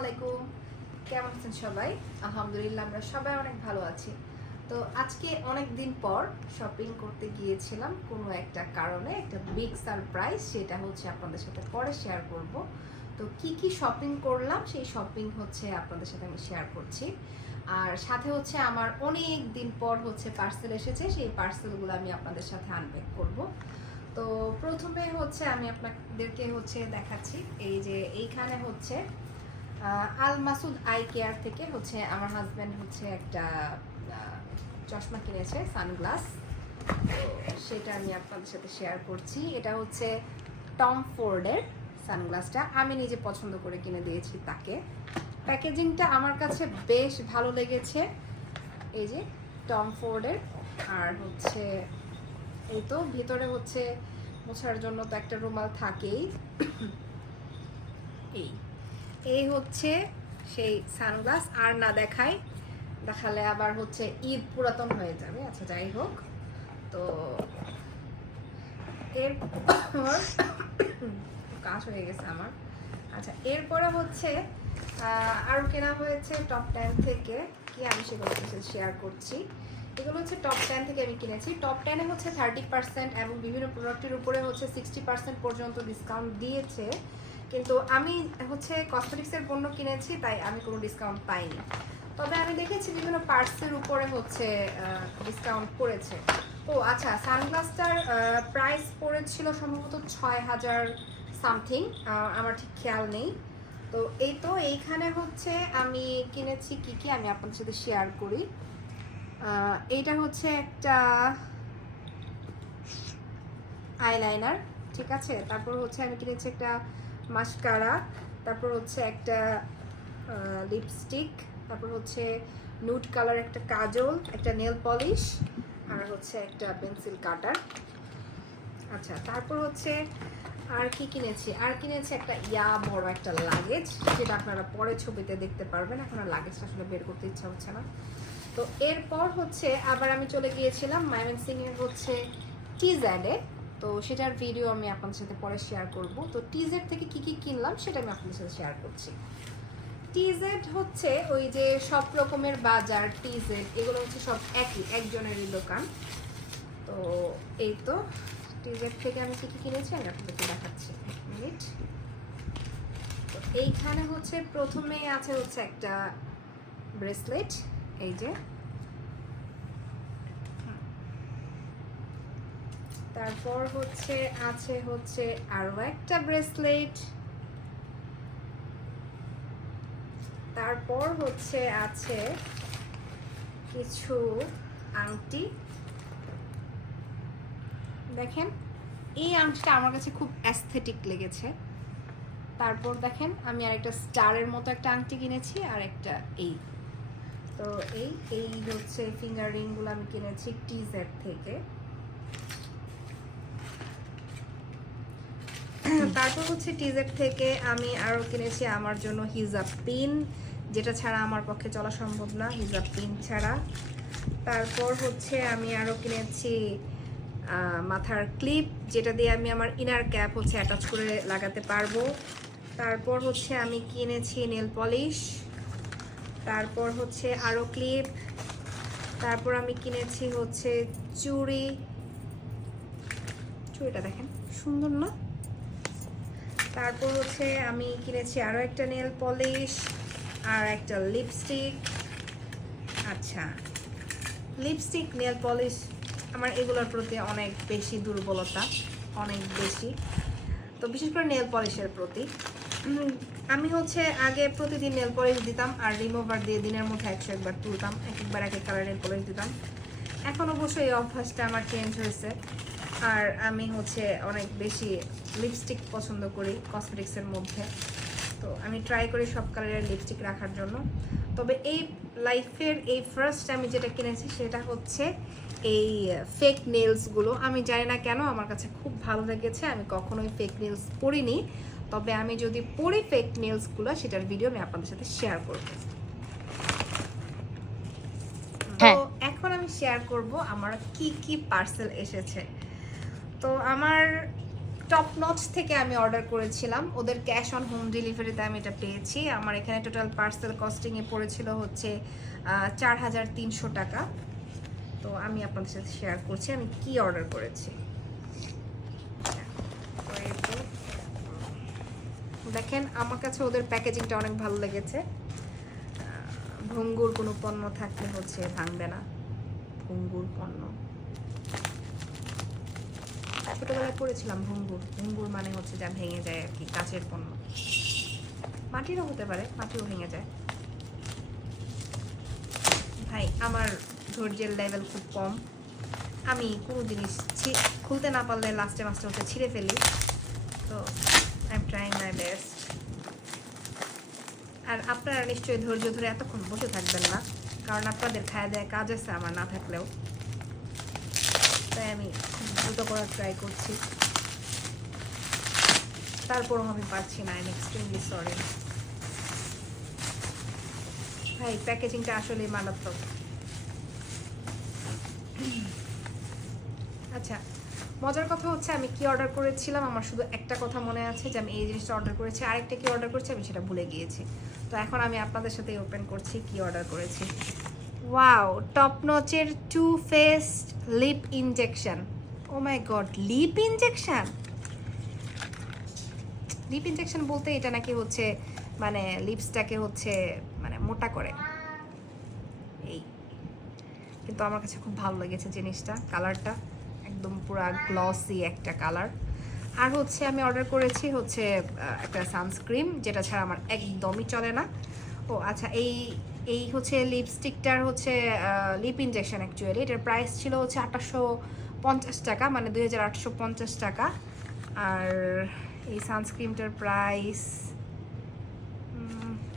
আলাইকুম, কেমন আছেন সবাই? আলহামদুলিল্লাহ আমরা সবাই অনেক ভালো আছি। তো আজকে অনেক দিন পর শপিং করতে গিয়েছিলাম কোনো একটা কারণে, একটা বিগ সারপ্রাইজ, সেটা হচ্ছে আপনাদের সাথে পরে শেয়ার করব। তো কি শপিং করলাম সেই শপিং হচ্ছে আপনাদের সাথে আমি শেয়ার করছি। আর সাথে হচ্ছে আমার অনেক দিন পর হচ্ছে পার্সেল এসেছে, সেই পার্সেলগুলো আমি আপনাদের সাথে আনপ্যাক করব। তো প্রথমে হচ্ছে আমি আপনাদেরকে হচ্ছে দেখাচ্ছি, এই যে এইখানে হচ্ছে আল মাসুদ আই কেয়ার থেকে হচ্ছে আমার হাজব্যান্ড হচ্ছে একটা চশমা কিনেছে, সানগ্লাস। তো সেটা আমি আপনাদের সাথে শেয়ার করছি। এটা হচ্ছে টম ফোর্ডের সানগ্লাসটা, আমি নিজে পছন্দ করে কিনে দিয়েছি তাকে। প্যাকেজিংটা আমার কাছে বেশ ভালো লেগেছে, এই যে টম ফোর্ডের। আর হচ্ছে এই তো ভিতরে হচ্ছে মোছার জন্য তো একটা রুমাল থাকেই। এই হচ্ছে সেই সানগ্লাস। আর না দেখালে আবার হচ্ছে ঈদ পুরাতন হয়ে যাবে। আচ্ছা যাই হোক, তো এরপর কাজ হয়ে গেছে আমার। আচ্ছা এরপরে হচ্ছে আরও কেনা হয়েছে টপ 10 থেকে, কি আমি সেগুলো শেয়ার করছি। এগুলো হচ্ছে টপ 10 থেকে আমি কিনেছি। টপ 10-এ হচ্ছে 30% এবং বিভিন্ন প্রোডাক্টের উপরে হচ্ছে 60% পর্যন্ত ডিসকাউন্ট দিয়েছে, কিন্তু আমি হচ্ছে কসমেটিক্সের পণ্য কিনেছি তাই আমি কোনো ডিসকাউন্ট পাইনি। তবে আমি দেখেছি বিভিন্ন পার্টসের উপরে হচ্ছে ডিসকাউন্ট করেছে। ও আচ্ছা, সানগ্লাসটার প্রাইস পড়েছিল সম্ভবত 6,000 সামথিং, আমার ঠিক খেয়াল নেই। তো এই তো এইখানে হচ্ছে আমি কিনেছি কি আমি আপনাদের সাথে শেয়ার করি। এইটা হচ্ছে একটা আইলাইনার, ঠিক আছে। তারপর হচ্ছে আমি কিনেছি একটা মাস্কারা, তারপর হচ্ছে একটা লিপস্টিক, তারপর হচ্ছে নুড কালার একটা কাজল, একটা নেল পলিশ, আর হচ্ছে একটা পেন্সিল কাটার। আচ্ছা তারপর হচ্ছে আর কি কিনেছি, একটা বড় একটা লাগেজ, যেটা আপনারা পরে ছবিতে দেখতে পারবেন। এখন আর লাগেজটা আসলে বের করতে ইচ্ছা হচ্ছে না। তো এরপর হচ্ছে আবার আমি চলে গিয়েছিলাম ময়মনসিংহের হচ্ছে টিজেডে। তো সেটার ভিডিও আমি আপনাদের সাথে পরে শেয়ার করব। তো টিজেড থেকে কি কিনলাম সেটা আমি আপনাদের সাথে শেয়ার করছি। টিজেড হচ্ছে ওই যে সব রকমের বাজার, টিজেড এগুলো হচ্ছে সব একজনেরই দোকান। তো এই তো টিজেড থেকে আমি কি কিনেছি আমি আপনাদেরকে দেখাচ্ছি, এক মিনিট। তো এইখানে হচ্ছে প্রথমেই আছে হচ্ছে একটা ব্রেসলেট, এই যে। তারপর হচ্ছে আরো একটা ব্রেসলেট। তারপর হচ্ছে আছে কিছু আংটি, দেখেন এই আংটিটা আমার কাছে খুব অ্যাস্থেটিক লেগেছে। তারপর দেখেন আমি আরেকটা স্টারের মতো একটা আংটি কিনেছি, আর একটা এই। তো এই হচ্ছে ফিঙ্গার রিংগুলো আমি কিনেছি টিজেড থেকে। তারপর হচ্ছে টিজেড থেকে আমি আরও কিনেছি আমার জন্য হিজাব পিন, যেটা ছাড়া আমার পক্ষে চলা সম্ভব না, হিজাব পিন ছাড়া। তারপর হচ্ছে আমি আরও কিনেছি মাথার ক্লিপ, যেটা দিয়ে আমি আমার ইনার ক্যাপ হচ্ছে অ্যাটাচ করে লাগাতে পারবো। তারপর হচ্ছে আমি কিনেছি নেল পলিশ। তারপর হচ্ছে আরও ক্লিপ। তারপর আমি কিনেছি হচ্ছে চুড়িটা দেখেন সুন্দর না। তারপর হচ্ছে আমি কিনেছি আরও একটা নেল পলিশ আর একটা লিপস্টিক। আচ্ছা লিপস্টিক, নেল পলিশ আমার এগুলোর প্রতি অনেক বেশি দুর্বলতা, অনেক বেশি। তো বিশেষ করে নেল পলিশের প্রতি আমি হচ্ছে আগে প্রতিদিন নেল পলিশ দিতাম আর রিমুভার দিয়ে দিনের মধ্যে 101 বার তুলতাম, একবার এক এক কালার নেল পলিশ দিতাম। এখন অবশ্যই এই অভ্যাসটা আমার চেঞ্জ হয়েছে, আর আমি হচ্ছে অনেক বেশি লিপস্টিক পছন্দ করি কসমেটিক্সের মধ্যে। তো আমি ট্রাই করি সব কালারের লিপস্টিক রাখার জন্য। তবে এই লাইফের এই ফার্স্ট আমি যেটা কিনেছি সেটা হচ্ছে এই ফেক নেলসগুলো। আমি জানি না কেন আমার কাছে খুব ভালো লেগেছে। আমি কখনোই ফেক নেলস পরিনি, তবে আমি যদি পরি ফেক নেলসগুলো সেটার ভিডিও আমি আপনাদের সাথে শেয়ার করব। তো এখন আমি শেয়ার করব আমার কি পার্সেল এসেছে। তো আমার টপ নচ থেকে আমি অর্ডার করেছিলাম, ওদের ক্যাশ অন হোম ডেলিভারিতে আমি এটা পেয়েছি। আমার এখানে টোটাল পার্সেল কস্টিংয়ে পড়েছিল হচ্ছে 4300 টাকা। তো আমি আপনাদের সাথে শেয়ার করছি আমি কি অর্ডার করেছি। দেখেন আমার কাছে ওদের প্যাকেজিংটা অনেক ভালো লেগেছে। ভঙ্গুর কোনো পণ্য থাকলে হচ্ছে ভাঙবে না, ভঙ্গুর পণ্য। ছোটবেলায় পড়েছিলাম ভঙ্গুর, ভঙ্গুর মানে হচ্ছে যা ভেঙে যায় আর কি, কাচের পণ্য। মাটিরও হতে পারে, মাটিও ভেঙে যায়। ভাই আমার ধৈর্যের লেভেল খুব কম, আমি কোনো জিনিস খুলতে না পারলে লাস্টে মাস্টে হচ্ছে ছিঁড়ে ফেলি। তো I am trying my best. আর আপনারা নিশ্চয়ই ধৈর্য ধরে এতক্ষণ বসে থাকবেন না, কারণ আপনাদের খাওয়া দেয় কাজ আছে আমার না থাকলেও। তাই আমি খুব দ্রুত করার ট্রাই করছি, তারপরও আমি পারছি না। আই এম এক্সট্রিমলি সরি ভাই, প্যাকেজিংটা আসলে মারাত্মক। আচ্ছা, মজার কথা হচ্ছে আমি কি অর্ডার করেছিলাম আমার শুধু একটা কথা মনে আছে যে আমি এই জিনিসটা অর্ডার করেছি, আরেকটা কি অর্ডার করেছি আমি সেটা ভুলে গিয়েছি। তো এখন আমি আপনাদের সাথে ওপেন করছি কি অর্ডার করেছি। ওয়াও, টপ নচের two faced lip injection. Oh my god, lip injection! Lip injection বলতে এটা নাকি হচ্ছে মানে লিপসটাকে হচ্ছে মানে মোটা করে এই। কিন্তু আমার কাছে খুব ভালো লেগেছে জিনিসটা, কালারটা একদম পুরো গ্লসি একটা কালার। আর হচ্ছে আমি অর্ডার করেছি হচ্ছে একটা সানস্ক্রিন, যেটা ছাড়া আমার একদমই চলে না। ও আচ্ছা, এই এই হচ্ছে লিপস্টিকটার হচ্ছে লিপ ইনজেকশন। অ্যাকচুয়ালি এটার প্রাইস ছিল হচ্ছে 850 টাকা, মানে 2850 টাকা। আর এই সানস্ক্রিনটার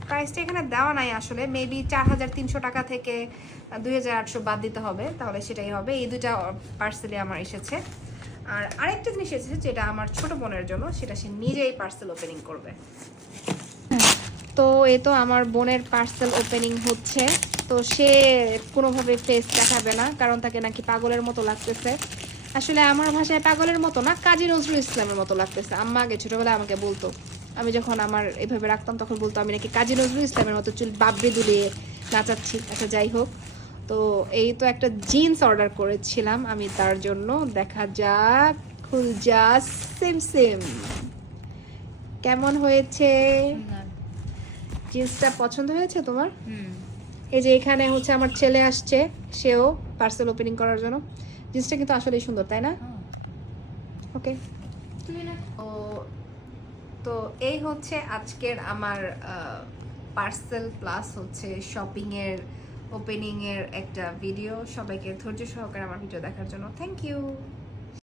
প্রাইসটা এখানে দেওয়া নাই আসলে, মেবি 4300 টাকা থেকে 2800 বাদ দিতে হবে, তাহলে সেটাই হবে। এই দুইটা পার্সেলে আমার এসেছে। আর আরেকটা জিনিস এসেছে যেটা আমার ছোট বোনের জন্য, সেটা সে নিজেই পার্সেল ওপেনিং করবে। তো এই তো আমার বোনের পার্সেল ওপেনিং হচ্ছে। তো সে কোনোভাবে ফেস দেখাবে না, কারণ তাকে নাকি পাগলের মতো লাগতেছে। আসলে আমার ভাষায় পাগলের মতো না, কাজী নজরুল ইসলামের মতো লাগতেছে। আম্মা আগে ছোটবেলায় আমাকে বলতো, আমি যখন আমার এভাবে রাখতাম তখন বলতো আমি নাকি কাজী নজরুল ইসলামের মতো চুল বাবরি দুলিয়ে নাচাচ্ছি। আচ্ছা যাই হোক, তো এই তো একটা জিন্স অর্ডার করেছিলাম আমি তার জন্য। দেখা যাক, খুলজা সেম সেম কেমন হয়েছে। জিন্সটা পছন্দ হয়েছে তোমার? এই যে এখানে হচ্ছে আমার ছেলে আসছে, সেও পার্সেল ওপেনিং করার জন্য। জিন্সটা কিন্তু আসলেই সুন্দর, তাই না? ওকে, ও তো এই হচ্ছে আজকের আমার পার্সেল প্লাস হচ্ছে শপিংয়ের ওপেনিংয়ের একটা ভিডিও। সবাইকে ধৈর্য সহকারে আমার ভিডিও দেখার জন্য থ্যাংক ইউ।